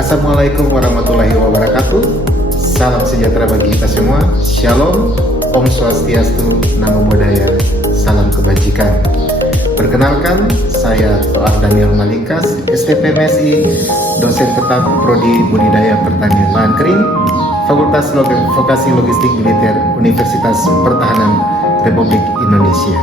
Assalamualaikum warahmatullahi wabarakatuh. Salam sejahtera bagi kita semua. Shalom, Om Swastiastu, Namo Buddhaya, salam kebajikan. Perkenalkan, saya Toar Daniel Malikas, STP MSI, dosen tetap Prodi Budidaya Pertanian Lahan Kering, Fakultas Vokasi Logistik Militer, Universitas Pertahanan Republik Indonesia.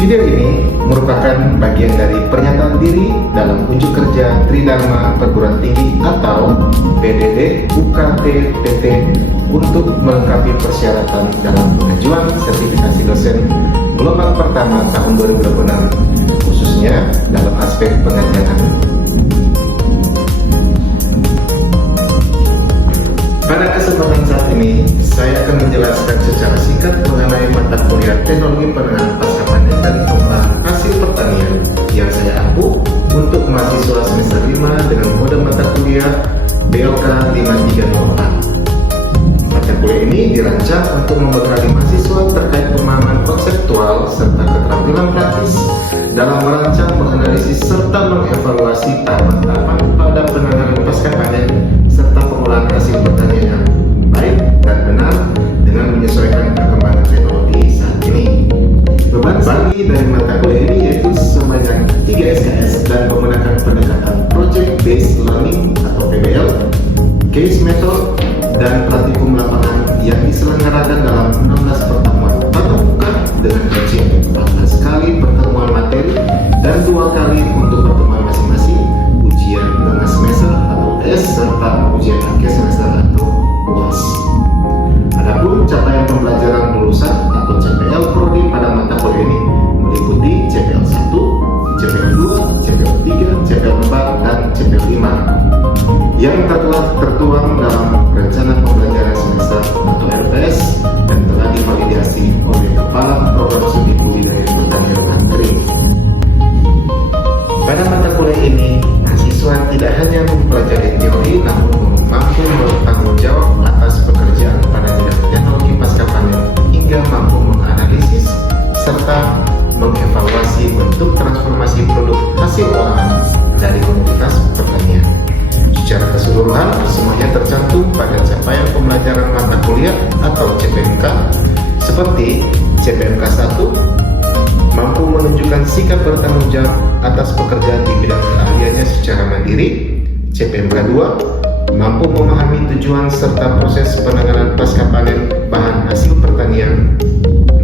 Video ini merupakan bagian dari pernyataan diri dalam unjuk kerja Tridharma Perguruan Tinggi atau PDD UKT PT untuk melengkapi persyaratan dalam pengajuan sertifikasi dosen gelombang pertama tahun 2026, khususnya dalam aspek pengajaran. Pada kesempatan saat ini, saya akan menjelaskan secara singkat mengenai mata kuliah Teknologi Penanganan Pasca Panen dan Pengolahan Hasil Pertanian yang saya ampu untuk mahasiswa semester 5 dengan kode mata kuliah BOK 5304. Mata kuliah ini dirancang untuk membekali mahasiswa terkait pemahaman konseptual serta keterampilan praktis dalam merancang, menganalisis, serta mengevaluasi tahapan-tahapan pada penanganan pasca panen serta pengolahan hasil pertanian yang baik dan benar dengan menyesuaikan perkembangan teknologi saat ini. Beban bagi dari mata kuliah ini yaitu sebanyak 3 SKS dan menggunakan pendekatan Project Based Learning atau PBL, Case Method, dan praktikum lapangan yang diselenggarakan dalam 16 pertemuan tatap muka dengan rincian 14 kali pertemuan materi dan 2 kali untuk pertemuan masing-masing, ujian tengah semester atau TS serta ujian akhir semester atau UAS. Adapun capaian pembelajaran lulusan atau CPL Prodi pada mata kuliah ini meliputi CPL 1, CPL 2, CPL 3, CPL 4, dan CPL 5 yang telah tertuang dalam rencana pembelajaran semester atau RPS dan telah divalidasi oleh Kepala Program Studi Budidaya Pertanian Lahan Kering. Pada mata kuliah ini, mahasiswa tidak hanya mempelajari teori namun mampu bertanggung jawab atas pekerjaan pada bidang teknologi pasca panen hingga mampu menganalisis serta mengevaluasi bentuk transformasi produk hasil olahan dari komoditas pertanian. Secara keseluruhan, semuanya tercantum pada capaian pembelajaran mata kuliah atau CPMK seperti CPMK 1 mampu menunjukkan sikap bertanggung jawab atas pekerjaan di bidang keahliannya secara mandiri. CPMK 2 mampu memahami tujuan serta proses penanganan pasca panen bahan hasil pertanian.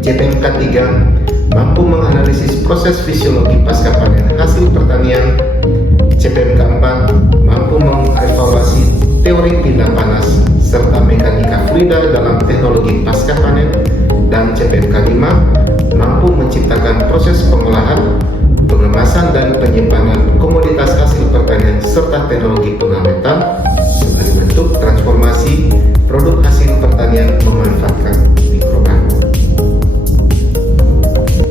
CPMK 3 mampu menganalisis proses fisiologi pasca panen hasil pertanian. CPMK 4 mampu mengevaluasi teori tindak panas serta mekanika fluida dalam teknologi pasca panen. Dan CPMK 5 mampu menciptakan proses pengolahan, pengemasan dan penyimpanan komoditas hasil pertanian serta teknologi pengawetan sebagai bentuk transformasi produk hasil pertanian memanfaatkan mikroba.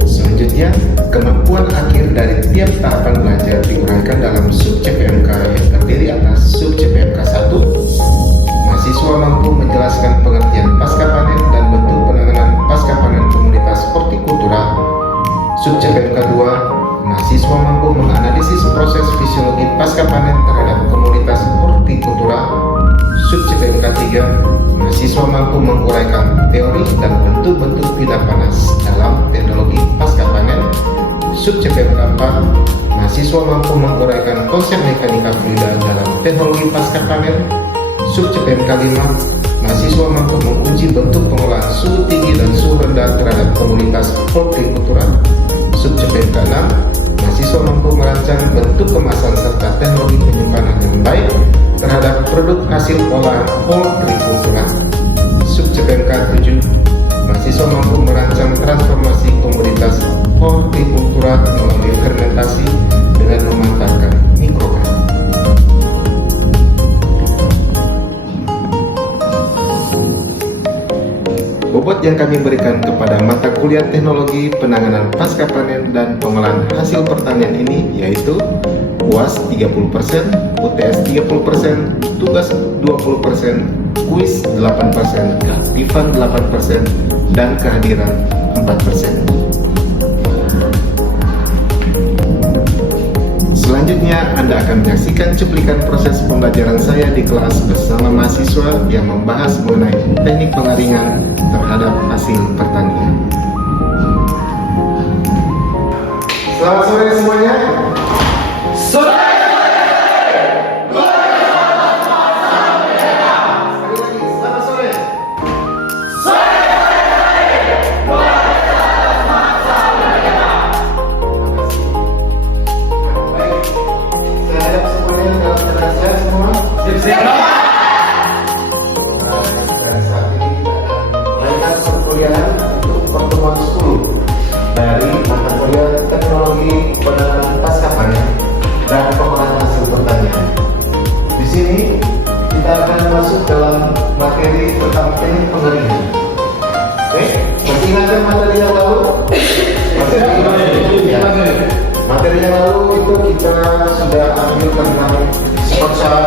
Selanjutnya, kemampuan akhir dari tiap tahapan belajar diuraikan dalam sub CPMK yang terdiri atas sub CPMK 1. Mahasiswa mampu menjelaskan pengertian pasca panen dan bentuk penanganan pasca panen komoditas hortikultura. Sub CPMK 2, mahasiswa mampu menganalisis proses fisiologi pasca panen terhadap komoditas hortikultura. Sub CPMK 3, mahasiswa mampu menguraikan teori dan bentuk-bentuk tindak panas dalam teknologi pasca panen. Sub CPMK 4, mahasiswa mampu menguraikan konsep mekanika fluida dalam teknologi pasca panen. Sub CPMK 5, mahasiswa mampu menguji bentuk pengolahan suhu tinggi dan suhu rendah terhadap komoditas hortikultura. Sub CPMK 6, mahasiswa mampu merancang bentuk kemasan serta teknologi penyimpanan yang baik terhadap produk hasil olahan hortikultura. Sub CPMK 7, mahasiswa mampu merancang transformasi komoditas hortikultura melalui fermentasi dengan memanfaatkan mikroba. Bobot yang kami berikan kepada mata kuliah Teknologi Penanganan Pasca Panen dan Pengolahan Hasil Pertanian ini yaitu UAS 30%, UTS 30%, tugas 20%, kuis 8%, keaktifan 8%, dan kehadiran 4%. Selanjutnya, Anda akan menyaksikan cuplikan proses pembelajaran saya di kelas bersama mahasiswa yang membahas mengenai teknik pengeringan terhadap hasil pertanian. Selamat sore semuanya. Sore. Pertemuan 10 dari mata kuliah teknologi penanaman pasca panen dan pengolahan hasil pertanian. Di sini kita akan masuk dalam materi tentang teknik pengeringan. Oke, masih ingat materi yang lalu? Materi yang lalu itu kita sudah ambil tentang spot chart,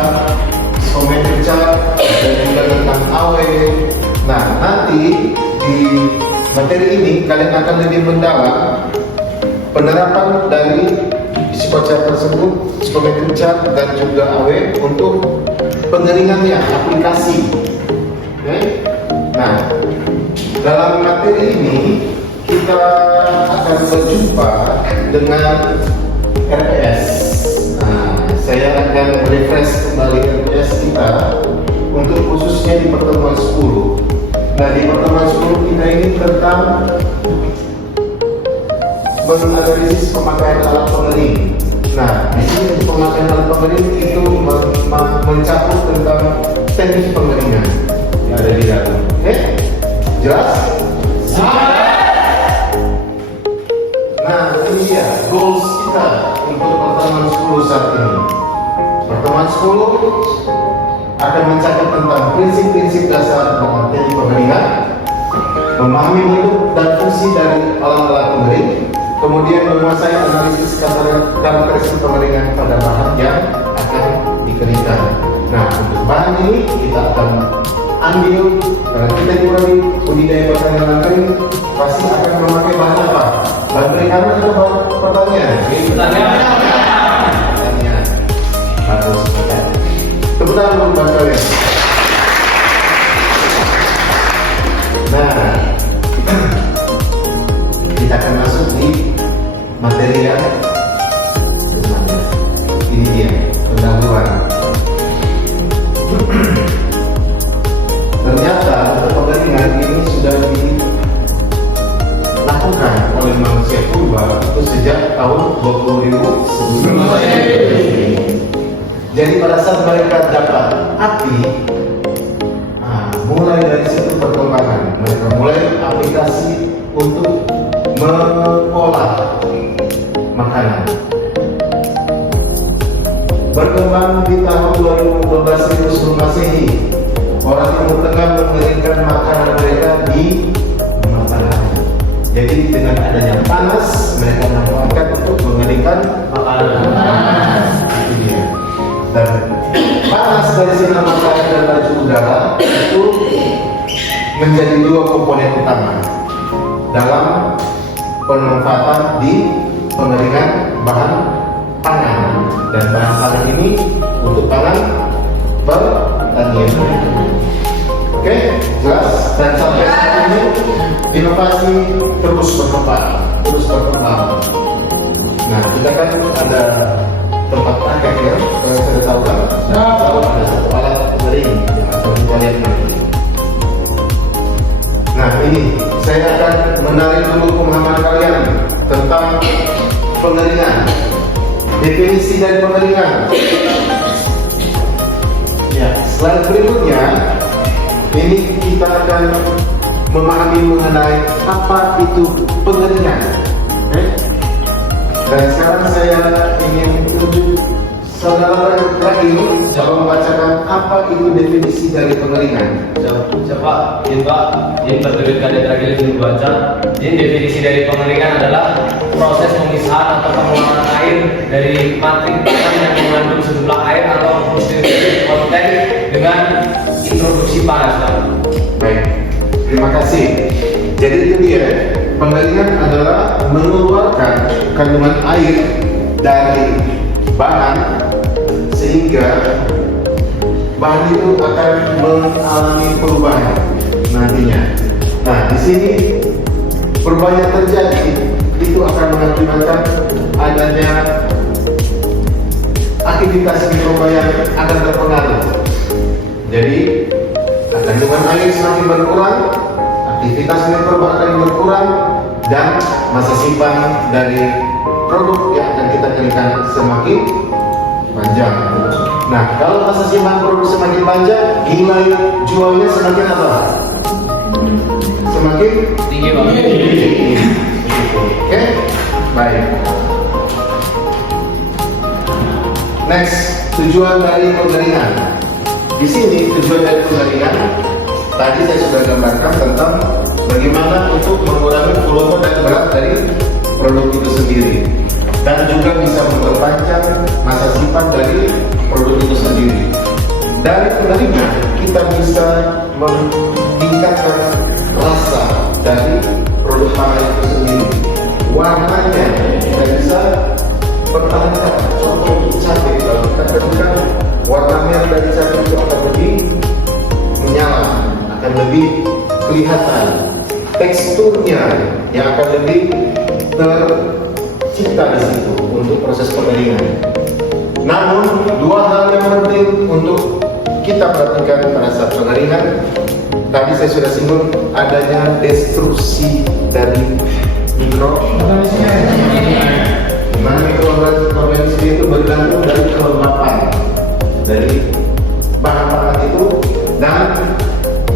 psicometric chart, dan juga tentang AW. Nah, nanti di materi ini kalian akan lebih mendalam penerapan dari spot chart tersebut, psicometric chart dan juga AW untuk pengeringannya, aplikasi. Oke? Nah, dalam materi ini kita akan berjumpa dengan RPS. Nah, saya akan refresh kembali RPS kita untuk khususnya di pertemuan 10. Nah, di pertemuan 10 kita ini tentang menganalisis pemakaian alat pengering. Nah, di sini pemakaian alat pengering itu mencakup tentang teknik pengeringan yang ada di dalam. Oke? Jelas? Nah, ini dia goals kita untuk pertemuan 10 saat ini. Pertemuan 10 akan mencakup tentang prinsip-prinsip dasar dalam teknik pengeringan, memahami bentuk dan fungsi dari alat-alat pengering, kemudian menguasai analisis karakteristik pengeringan pada bahan yang akan dikeringkan. Nah, untuk bahan ini kita akan ambil, karena kita juga di budidaya pertanian kering pasti akan memakai bahan apa? Bahan perikanan atau bahan pertanian? Pertanian. Bagus. Tepuk tangan buat kalian. Nah, kita akan masuk di materi yang ini dia, pendahuluan. Ternyata pengeringan ini sudah dilakukan oleh manusia purba itu sejak tahun 20.000 sebelum Masehi. Jadi pada saat mereka dapat api, mulai dari situ perkembangan. Mereka mulai aplikasi untuk mengolah makanan. Berkembang di tahun 2012 sebelum Masehi, orang Timur Tengah mengeringkan makanan mereka di matahari. Jadi dengan adanya panas, mereka manfaatkan untuk mengeringkan makanan. Itu dia. Dan panas dari sinar matahari dan laju udara itu menjadi dua komponen utama dalam pemanfaatan di pengeringan bahan pangan, dan bahan pangan ini untuk pangan pertanian. Oke, jelas? Dan sampai saat ini inovasi terus berkembang. Nah, kita kan ada tempat praktek ya, kalau sudah tahu kan? Ada satu alat pengering yang akan kita lihat nanti. Nah, ini saya akan menarik dulu pemahaman kalian tentang pengeringan. Definisi dari pengeringan. Ya, slide berikutnya ini kita akan memahami mengenai apa itu pengeringan. Oke? Dan sekarang saya ingin tunjuk saudara terakhir coba membacakan apa itu definisi dari pengeringan. Coba, ini berdiri kali terakhir ini baca. Ini definisi dari pengeringan adalah proses pemisahan atau pengeluaran air dari materi tanah yang mengandung sejumlah air atau proses konten dengan introduksi panas. Baik, terima kasih. Jadi itu dia, pengeringan adalah mengeluarkan kandungan air dari bahan sehingga bahan itu akan mengalami perubahan nantinya. Nah, di sini perubahan yang terjadi itu akan mengakibatkan adanya aktivitas mikroba yang akan terpengaruh. Jadi kandungan air semakin berkurang, aktivitas mikroba akan berkurang, dan masa simpan dari produk yang akan kita keringkan semakin panjang. Nah, kalau masa simpan produk semakin panjang, nilai jualnya semakin apa? Semakin Tinggi Bang. Oke, baik. Next, tujuan dari pengeringan. Di sini tujuan dari pengeringan tadi saya sudah gambarkan tentang bagaimana untuk mengurangi volume dan berat dari produk itu sendiri, dan juga bisa memperpanjang masa simpan dari produk itu sendiri. Dari pengeringan kita bisa meningkatkan rasa dari produk pangan itu sendiri. Warnanya kita bisa pertahankan. Contoh untuk cabai, kalau kita keringkan, warna merah dari cabai itu akan lebih menyala, akan lebih kelihatan. Teksturnya yang akan lebih tercipta di situ untuk proses pengeringan. Namun dua hal yang penting untuk kita perhatikan pada saat pengeringan, tadi saya sudah singgung adanya destruksi dari mikroorganisme. Dimana mikroorganisme itu bergantung dari kelembapan dari bahan-bahan itu, dan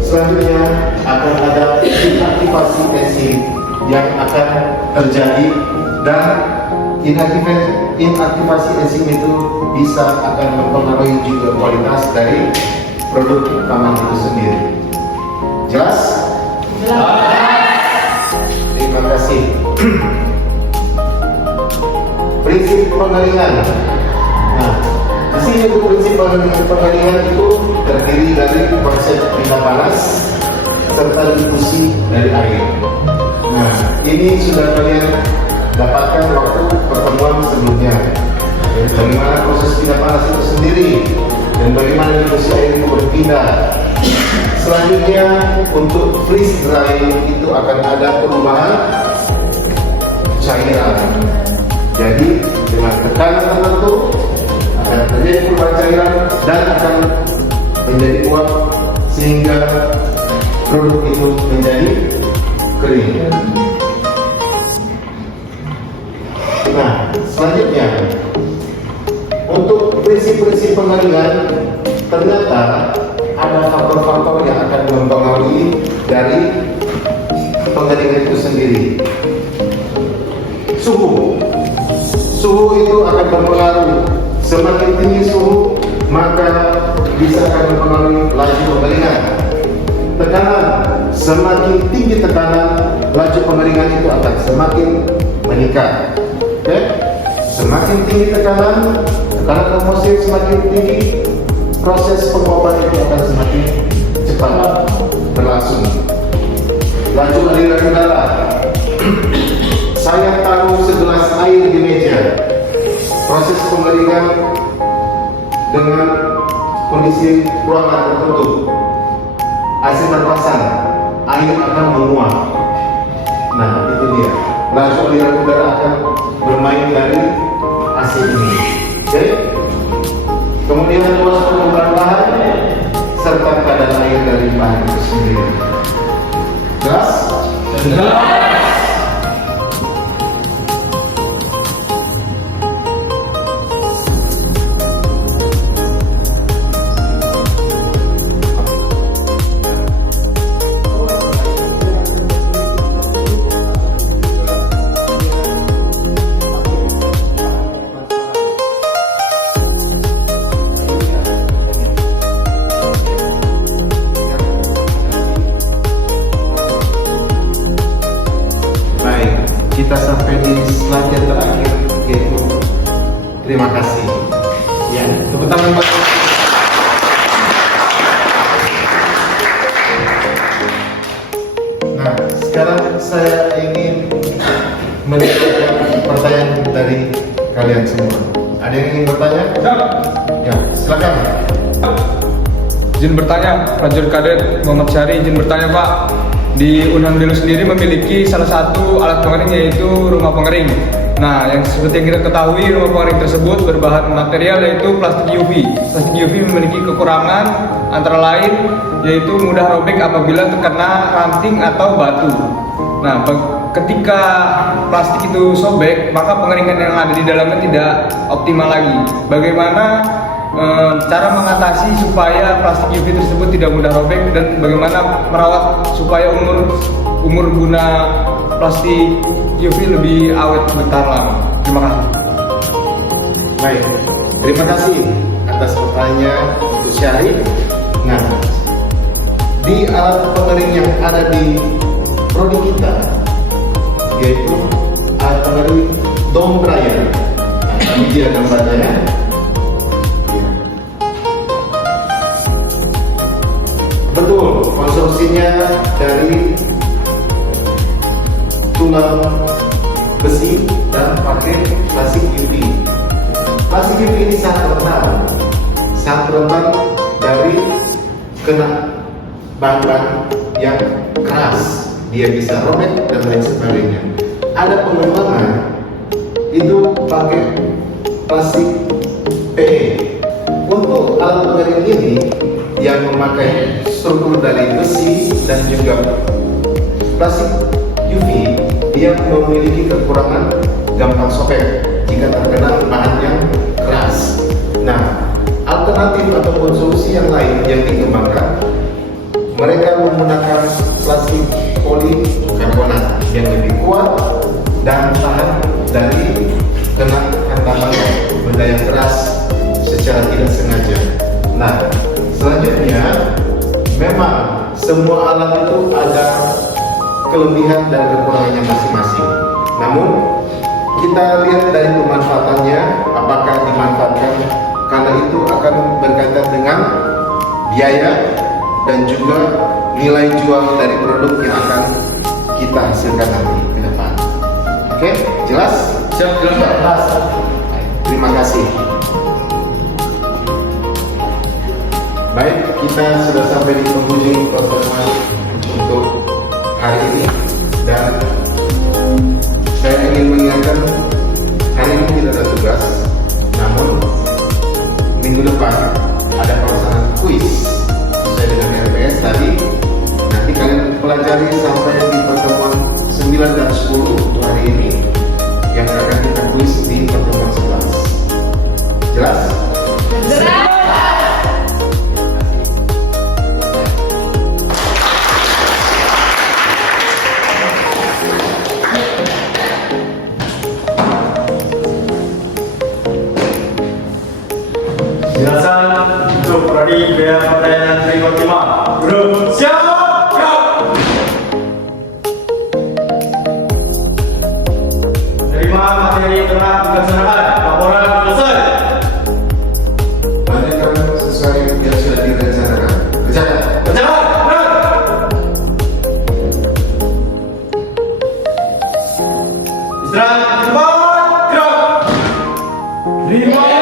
selanjutnya akan ada inaktivasi enzim yang akan terjadi, dan inaktivasi enzim itu bisa akan mempengaruhi juga kualitas dari produk pangan itu sendiri. Jelas? Terima kasih. Prinsip pengeringan. Nah, di sini untuk prinsip pengeringan itu terdiri dari konsep pindah panas serta difusi dari air. Nah, ini sudah kalian dapatkan waktu pertemuan sebelumnya. Bagaimana proses pindah panas itu sendiri dan bagaimana difusi air itu berpindah. Selanjutnya untuk freeze drying itu akan ada perubahan cairan. Jadi dengan tekanan tertentu akan terjadi perubahan cairan dan akan menjadi uap sehingga produk itu menjadi kering. Nah, selanjutnya untuk prinsip-prinsip pengeringan, ternyata ada faktor-faktor yang akan mempengaruhi dari pengeringan itu sendiri. Suhu itu akan berpengaruh. Semakin tinggi suhu, maka bisa akan mempengaruhi laju pengeringan. Tekanan, semakin tinggi tekanan, laju pengeringan itu akan semakin meningkat. Oke? Semakin tinggi tekanan atmosfer semakin tinggi, proses penguapan itu akan semakin cepat berlangsung. Laju aliran udara. Saya taruh segelas air di meja. Proses pengeringan dengan kondisi ruangan tertutup, AC terpasang, air akan menguap. Nah, itu dia. Laju aliran udara akan bermain dari AC ini. Oke? Kemudian proses pengumpulan bahan serta kadar air dari bahan itu sendiri. Jelas? Jelas. Kita sampai di slide yang terakhir, yaitu terima kasih. Ya, tepuk tangan buat. Nah, sekarang saya ingin menjawab pertanyaan dari kalian semua. Ada yang ingin bertanya? Ya, silakan. Izin bertanya, prajurit kadet Muhammad Syari izin bertanya Pak. Di Unham Delu sendiri memiliki salah satu alat pengering yaitu rumah pengering. Nah, yang seperti yang kita ketahui rumah pengering tersebut berbahan material yaitu plastik UV. Plastik UV memiliki kekurangan antara lain yaitu mudah robek apabila terkena ranting atau batu. Nah, ketika plastik itu sobek, maka pengeringan yang ada di dalamnya tidak optimal lagi. Bagaimana cara mengatasi supaya plastik UV tersebut tidak mudah robek dan bagaimana merawat supaya umur guna plastik UV lebih awet bertahan lama. Terima kasih. Baik, terima kasih atas pertanyaan untuk Syahri. Nah, di alat pengering yang ada di prodi kita yaitu alat pengering dome dryer. Nah, ini dia gambarnya. Betul, konstruksinya dari tulang besi dan pakai plastik UV. Plastik UV ini sangat rentan dari kena bahan-bahan yang keras, dia bisa robek dan lain sebagainya. Ada pengembangan itu pakai plastik PE. Untuk alat pengering ini yang memakai struktur dari besi dan juga plastik UV, dia memiliki kekurangan gampang sobek jika terkena bahan yang keras. Nah, alternatif ataupun solusi yang lain yang dikembangkan, mereka menggunakan plastik polikarbonat yang lebih kuat dan tahan dari kena hantaman benda yang keras secara tidak sengaja. Nah, selanjutnya, memang semua alat itu ada kelebihan dan kekurangannya masing-masing. Namun, kita lihat dari pemanfaatannya, apakah dimanfaatkan karena itu akan berkaitan dengan biaya dan juga nilai jual dari produk yang akan kita hasilkan nanti ke depan. Oke, jelas? Siap, jelas. Terima kasih. Baik, kita sudah sampai di penghujung pertemuan untuk hari ini dan saya ingin mengingatkan hari ini tidak ada tugas, namun minggu depan ada pelaksanaan kuis sesuai dengan RPS tadi. Nanti kalian pelajari sampai di pertemuan 9 dan 10 untuk hari ini yang akan kita kuis di pertemuan 11. Jelas? Jelas. Silakan untuk prodi Bea Pertanian Tri Khotimah. Grup siap. Terima materi telah dilaksanakan. Laporan selesai. Lanjutkan sesuai yang sudah direncanakan. Kerjakan. Kerjakan. Benar. Istirahat. Cepat. Gerak. 5